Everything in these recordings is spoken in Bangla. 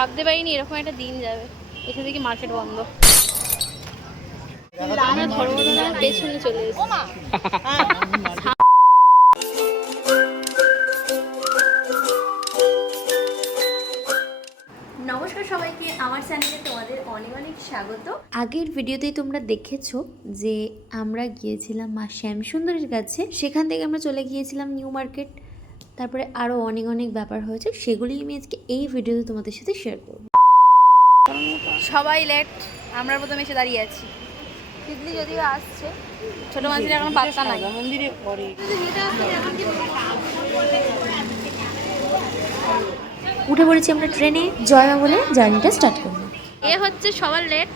ভাবতে পারিনি এরকম একটা দিন যাবে। এখান থেকে মার্কেট বন্ধ। আমরা ধর্মতলার পেছনে চলে এসেছি। নমস্কার সবাইকে, আমার চ্যানেলে তোমাদের অনেক অনেক স্বাগত। আগের ভিডিওতেই তোমরা দেখেছো যে আমরা গিয়েছিলাম মা শ্যামসুন্দরীর কাছে, সেখান থেকে আমরা চলে গিয়েছিলাম নিউ মার্কেট। তারপরে আরও অনেক অনেক ব্যাপার হয়েছে, সেগুলি আমি আজকে এই ভিডিওতে তোমাদের সাথে শেয়ার করব। সবাই লেট, আমরা প্রথমে এসে দাঁড়িয়ে আছি। তিতলি যদিও আসছে, ছোট মাছের এখন পাত্তা নাই। মন্দিরে পরে উঠে পড়েছি আমরা ট্রেনে, জয়মা বলে জার্নিটা স্টার্ট করলাম। এ হচ্ছে সবার লেট,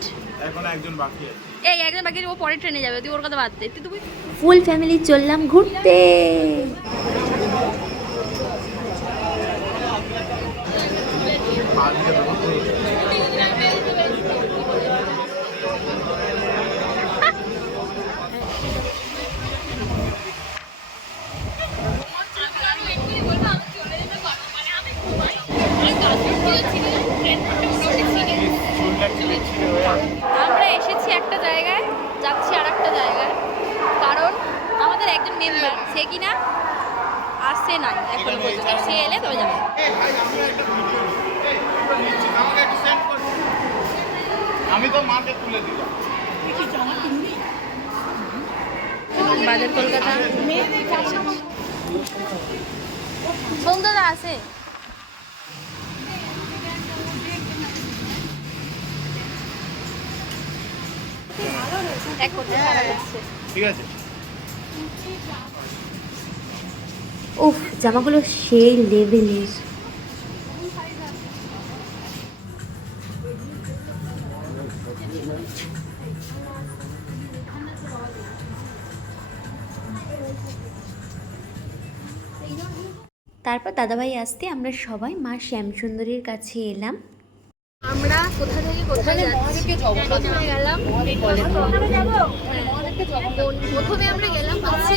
এখন একজন বাকি আছে। এই একজন বাকি আছে, ও পরে ট্রেনে যাবে, তুই ওর কথা বাদ দে। তুই ফুল ফ্যামিলি চললাম ঘুরতে। আমরা এসেছি একটা জায়গায়, যাচ্ছি আর একটা জায়গায়, কারণ আমাদের একজন মেম্বার সে কিনা আসছে নাই এখন পর্যন্ত। সে এলে তবে যাবে। আমি তো মাকে তুলে দিলাম। বাজার কলকাতা সন্ধ্যাটা আছে। ঠিক আছে। উফ, জামাগুলো সেই লেভেলের। তারপর দাদাভাই আসতে আমরা সবাই মা শ্যামসুন্দরীর কাছে এলাম। আমরা কোথা থেকে কোথায় যাচ্ছি গেলাম। প্রথমে আমরা গেলাম হচ্ছে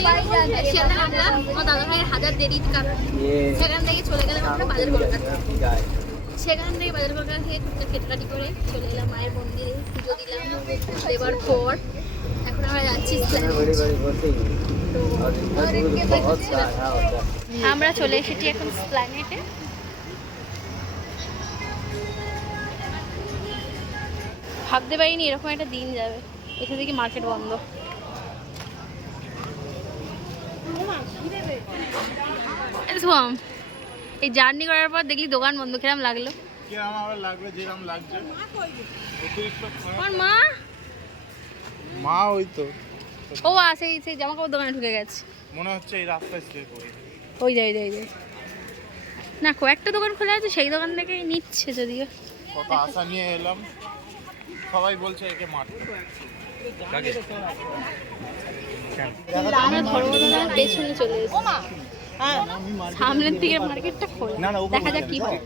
দাদা ভাইয়ের হাজার দেরি কারণ সেখান থেকে চলে গেলাম আমরা বাজার কলকাতা। সেখান থেকে বাজার কলকাতা থেকে কেটকাটি করে চলে এলাম মায়ের মন্দিরে, পুজো দিলাম। দেওয়ার পর এখন আমরা যাচ্ছি। আমরা চলে এসেছি এখন স্প্ল্যানেটে। ভাবতে পারিনি এরকম একটা দিন যাবে। এখান থেকে মার্কেট বন্ধ। এই জার্নি করার পর দেখলি দোকান বন্ধ, কিরম লাগলো? আমার মা ওই তো ও সেই জামা কাপড় দোকানে ঢুকে গেছে মনে হচ্ছে, এই রাস্তায় স্টে করে। ওই যাই না, কয়েকটা দোকান খোলা আছে, সেই দোকান থেকে নিচ্ছে। যদিও কত আশা নিয়ে এলাম, সবাই বলছে একে মারতে। আমরা ধর্মতলার পেছনে চলে এসেছি। সামনের দিকে মার্কেটটা খোলা, দেখা যাক কি হয়।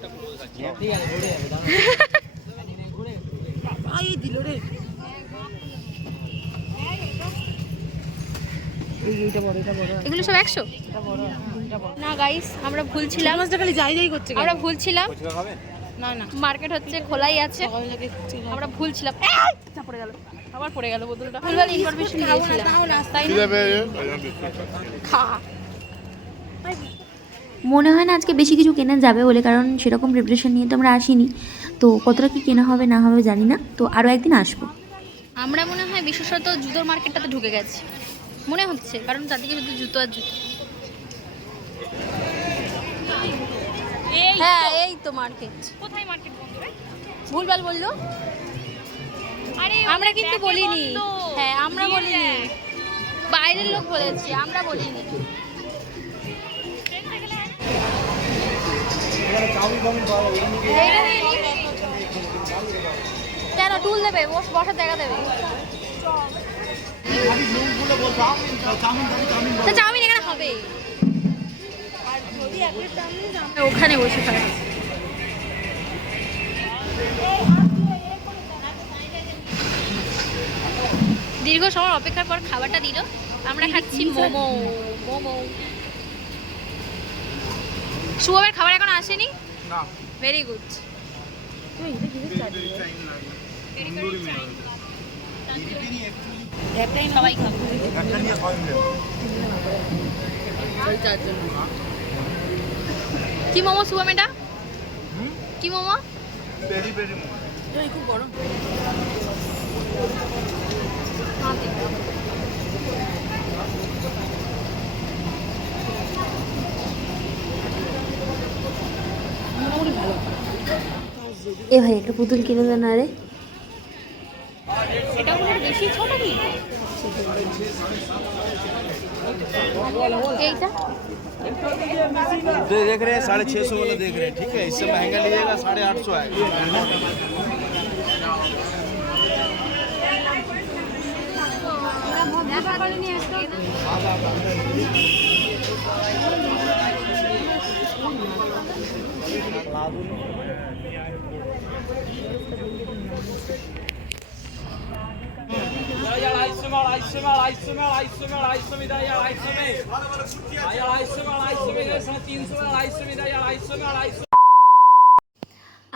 এগুলো সব 100 না গাইস, আমরা ভুলছিলাম। আমরা ভুলছিলাম, না মার্কেট হচ্ছে খোলাই আছে। আমরা ভুলছিলাম, পড়ে গেল, আবার পড়ে গেল বোতলটা। ভুলভাল ইনফরমেশন দিয়েছিলাম, তাই মনে হয় না আজকে বেশি কিছু কেনা যাবে বলে, কারণ সেরকম প্রিপারেশন নিয়ে তো আমরা আসিনি। তো কতটা কি কেনা হবে না হবে জানি না, তো আরও একদিন আসবো। আমরা মনে হয় বিশেষত জুতোর মার্কেটটাতে ঢুকে গেছি মনে হচ্ছে, কারণ চারদিকে শুধু জুতো আর জুতো। হ্যাঁ এই তো মার্কেট। কোথায় মার্কেট বন্ধ রে? ভুলভাল বললো। আরে আমরা কিন্তু বলিনি। হ্যাঁ আমরা বলিনি, বাইরের লোক বলেছে, আমরা বলিনি। কেন টুল দেবে? বসার জায়গা দেবে। চাউমিন এখানে হবে, ওখানে বসে খাবে। দীর্ঘ সময় অপেক্ষার পর খাবারটা দিল। আমরা খাচ্ছি মোমো। শুভমের খাবার এখন আসেনি। না, ভেরি গুড। সবাই খাবো। কি মোমো শুভম এটা? কি মোমো? Peri peri momo. খুব গরম। এ ভাই একটা পুতুল কিনে দেন আরে। এটা কোনো বেশি ছোট কি? এইটা देख रहे हैं 650 वाला देख रहे हैं, ठीक है। इससे महंगा लीजिएगा 850 आएगा।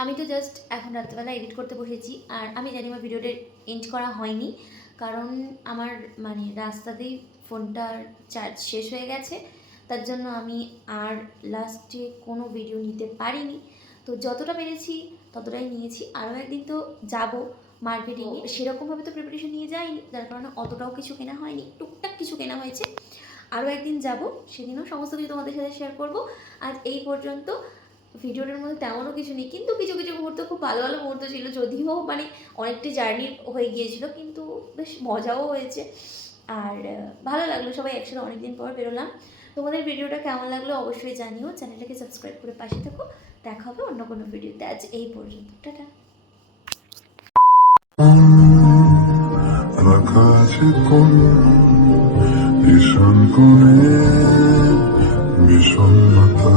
আমি তো জাস্ট এখন রাত্রেবেলা এডিট করতে বসেছি, আর আমি জানি আমার ভিডিওটা এন্ড করা হয়নি, কারণ আমার মানে রাস্তাতেই ফোনটার চার্জ শেষ হয়ে গেছে। তার জন্য আমি আর লাস্টে কোনো ভিডিও নিতে পারিনি। তো যতটা পেরেছি ততটাই নিয়েছি। আরও একদিন তো যাব মার্কেটিংয়ে, সেরকমভাবে তো প্রিপারেশন নিয়ে যাইনি, যার কারণে অতটাও কিছু কেনা হয়নি, টুকটাক কিছু কেনা হয়েছে। আরও একদিন যাব, সেদিনও সমস্ত কিছু তোমাদের সাথে শেয়ার করব। আর এই পর্যন্ত ভিডিওটার মধ্যে তেমনও কিছু নেই, কিন্তু কিছু কিছু মুহূর্ত খুব ভালো ভালো মুহূর্ত ছিল, যদিও মানে অনেকটা জার্নি হয়ে গিয়েছিল, কিন্তু বেশ মজাও হয়েছে। আর ভালো লাগলো, সবাই একসাথে অনেকদিন পর বেরোলাম। তোমাদের ভিডিওটা কেমন লাগলো অবশ্যই জানিও, চ্যানেলটাকে সাবস্ক্রাইব করে পাশে থাকো। দেখা হবে অন্য কোনো ভিডিওতে। আজ এই পর্যন্ত, টাটা। আকাশে কোন ভীষণ কোণে বিষণ্ণতা